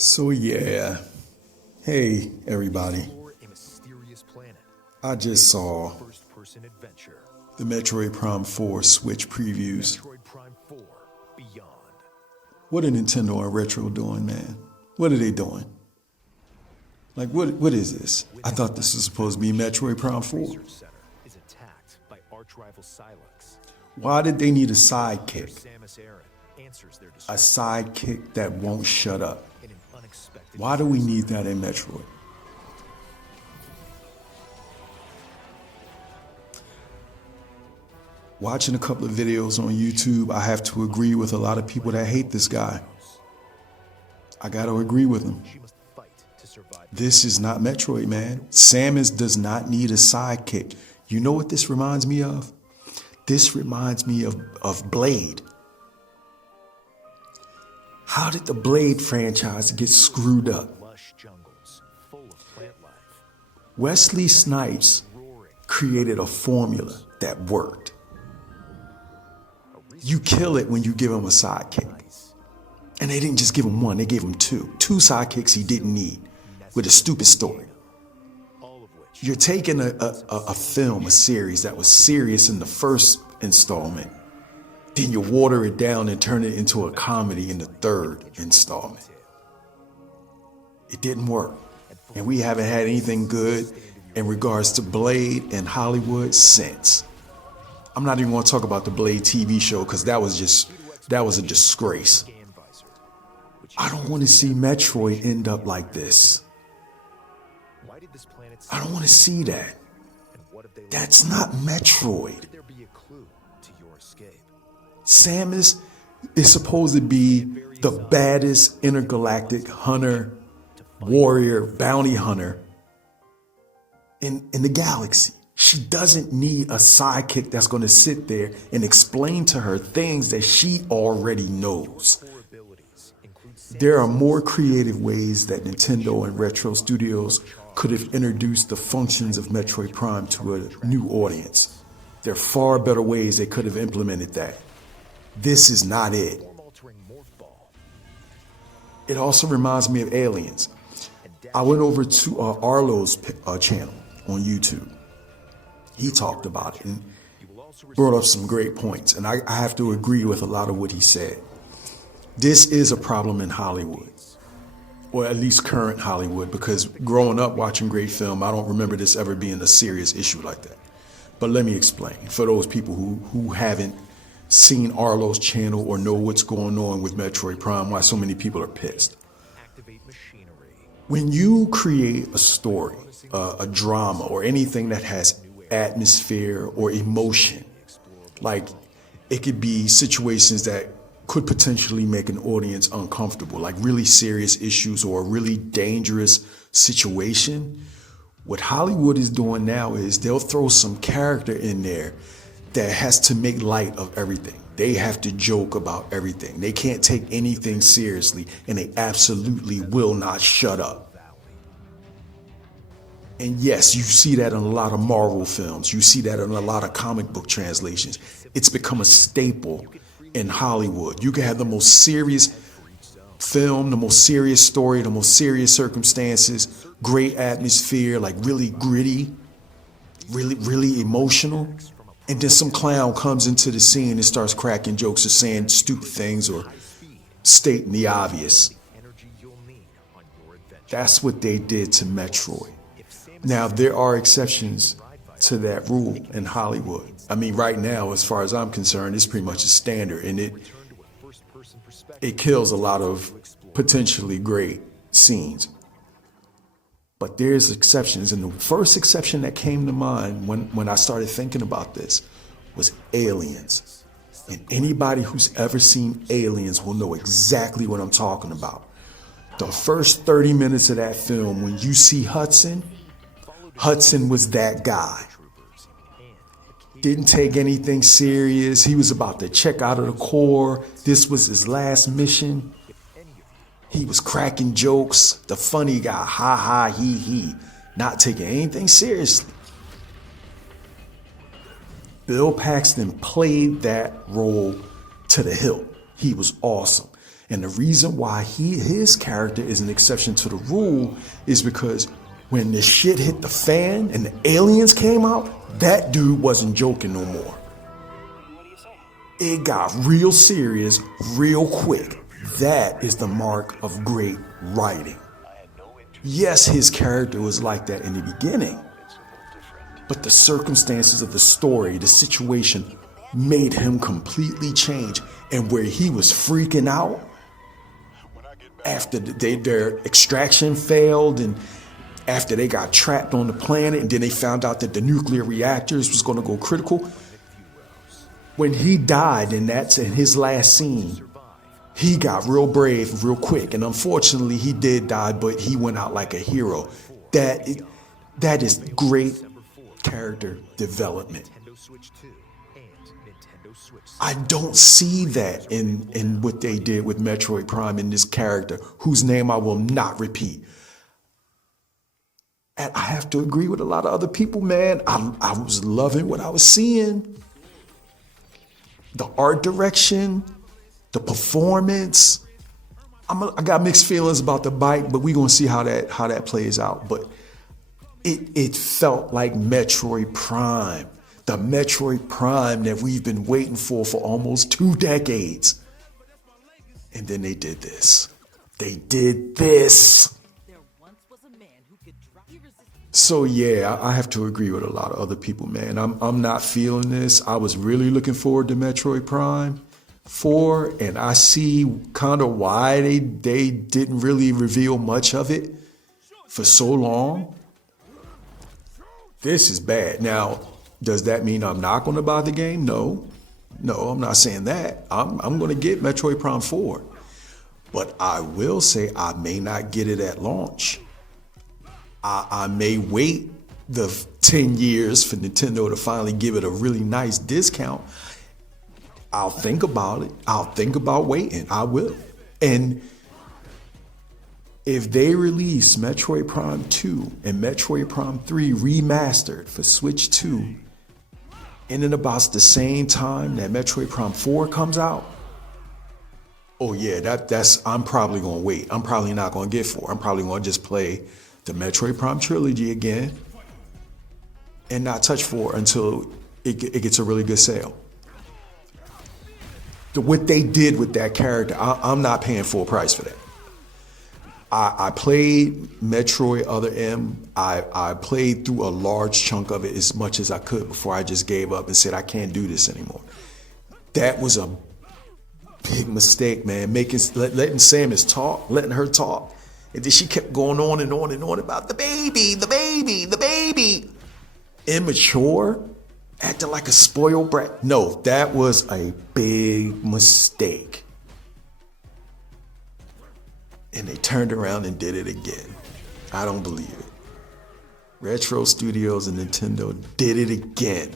So yeah, hey everybody, I just saw the Metroid Prime 4 Switch previews. What are Nintendo and Retro doing, man? What are they doing? Like, what is this? I thought this was supposed to be Metroid Prime 4. Why did they need a sidekick? A sidekick that won't shut up. Why do we need that in Metroid? Watching a couple of videos on YouTube, I have to agree with a lot of people that hate this guy. I gotta agree with them. This is not Metroid, man. Samus does not need a sidekick. You know what this reminds me of? This reminds me of Blade. How did the Blade franchise get screwed up? Wesley Snipes created a formula that worked. You kill it when you give him a sidekick. And they didn't just give him one, they gave him two. Two sidekicks he didn't need with a stupid story. You're taking a film, a series that was serious in the first installment. Then you water it down and turn it into a comedy in the third installment. It didn't work. And we haven't had anything good in regards to Blade and Hollywood since. I'm not even going to talk about the Blade TV show because that was a disgrace. I don't want to see Metroid end up like this. I don't want to see that. That's not Metroid. Samus is supposed to be the baddest intergalactic hunter, warrior, bounty hunter in the galaxy. She doesn't need a sidekick that's going to sit there and explain to her things that she already knows. There are more creative ways that Nintendo and Retro Studios could have introduced the functions of Metroid Prime to a new audience. There are far better ways they could have implemented that. This is not it. It also reminds me of Aliens. I went over to Arlo's channel on YouTube. He talked about it and brought up some great points. And I have to agree with a lot of what he said. This is a problem in Hollywood, or at least current Hollywood, because growing up watching great film, I don't remember this ever being a serious issue like that. But let me explain for those people who haven't seen Arlo's channel or know what's going on with Metroid Prime, why so many people are pissed. When you create a story, a drama, or anything that has atmosphere or emotion, like it could be situations that could potentially make an audience uncomfortable, like really serious issues or a really dangerous situation. What Hollywood is doing now is they'll throw some character in there that has to make light of everything. They have to joke about everything. They can't take anything seriously, and they absolutely will not shut up. And yes, you see that in a lot of Marvel films. You see that in a lot of comic book translations. It's become a staple in Hollywood. You can have the most serious film, the most serious story, the most serious circumstances, great atmosphere, like really gritty, really emotional. And then some clown comes into the scene and starts cracking jokes or saying stupid things or stating the obvious. That's what they did to Metroid. Now, there are exceptions to that rule in Hollywood. I mean, right now, as far as I'm concerned, it's pretty much a standard, and it kills a lot of potentially great scenes. But there's exceptions, and the first exception that came to mind when I started thinking about this was Aliens. And anybody who's ever seen Aliens will know exactly what I'm talking about. The first 30 minutes of that film, when you see Hudson was that guy. Didn't take anything serious. He was about to check out of the Corps. This was his last mission. He was cracking jokes, the funny guy, ha ha, he, not taking anything seriously. Bill Paxton played that role to the hilt. He was awesome. And the reason why his character is an exception to the rule is because when the shit hit the fan and the aliens came out, that dude wasn't joking no more. It got real serious real quick. That is the mark of great writing. Yes, his character was like that in the beginning, but the circumstances of the story, the situation, made him completely change. And where he was freaking out after their extraction failed and after they got trapped on the planet and then they found out that the nuclear reactors was going to go critical, when he died, and that's in his last scene, he got real brave real quick. And unfortunately, he did die, but he went out like a hero. That is great character development. I don't see that in what they did with Metroid Prime in this character, whose name I will not repeat. And I have to agree with a lot of other people, man. I was loving what I was seeing. The art direction, the performance. I got mixed feelings about the bike, but we're gonna see how that plays out. But it felt like Metroid Prime, the Metroid Prime that we've been waiting for almost 2 decades. And then they did this. They did this. So yeah, I have to agree with a lot of other people, man. I'm not feeling this. I was really looking forward to Metroid Prime 4, and I see kind of why they didn't really reveal much of it for so long. This is bad. Now, does that mean I'm not going to buy the game? No, I'm not saying that. I'm going to get Metroid Prime 4, but I will say I may not get it at launch. I may wait the 10 years for Nintendo to finally give it a really nice discount. I'll think about it. I'll think about waiting. I will. And if they release Metroid Prime 2 and Metroid Prime 3 remastered for Switch 2 in about the same time that Metroid Prime 4 comes out, oh yeah, that's I'm probably gonna wait. I'm probably not gonna get 4. I'm probably gonna just play the Metroid Prime trilogy again and not touch 4 until it gets a really good sale. What they did with that character, I'm not paying full price for that. I played Metroid Other M. I played through a large chunk of it as much as I could before I just gave up and said, I can't do this anymore. That was a big mistake, man. Letting Samus talk, letting her talk. And then she kept going on and on and on about the baby. Immature, acting like a spoiled brat. No, that was a big mistake. And they turned around and did it again. I don't believe it. Retro Studios and Nintendo did it again.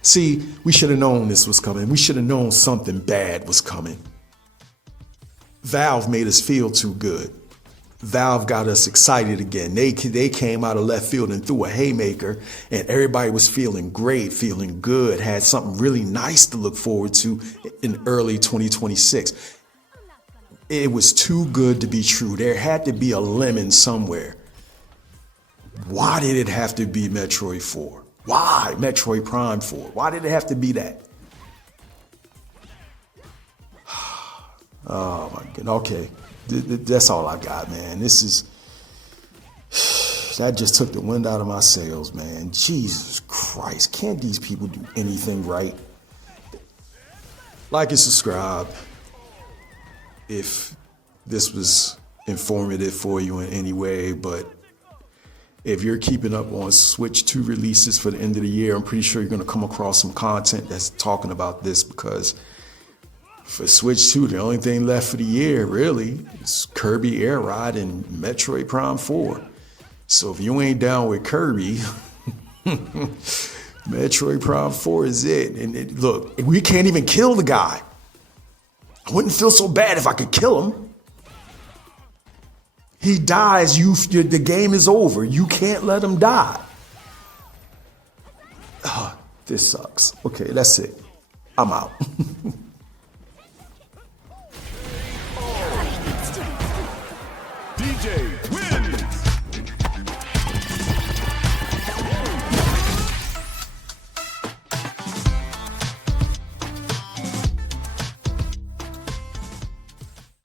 See, we should have known this was coming. We should have known something bad was coming. Valve made us feel too good. Valve got us excited again. They came out of left field and threw a haymaker, and everybody was feeling great, feeling good, had something really nice to look forward to in early 2026. It was too good to be true. There had to be a lemon somewhere. Why did it have to be Metroid 4? Why Metroid Prime 4? Why did it have to be that? Oh my goodness. Okay. That's all I got, man. That just took the wind out of my sails, man. Jesus Christ. Can't these people do anything right? Like and subscribe if this was informative for you in any way. But if you're keeping up on Switch 2 releases for the end of the year, I'm pretty sure you're going to come across some content that's talking about this, because for Switch 2, the only thing left for the year, really, is Kirby Air Ride and Metroid Prime 4. So if you ain't down with Kirby, Metroid Prime 4 is it. And look, we can't even kill the guy. I wouldn't feel so bad if I could kill him. He dies, the game is over. You can't let him die. Oh, this sucks. Okay, that's it. I'm out. DJ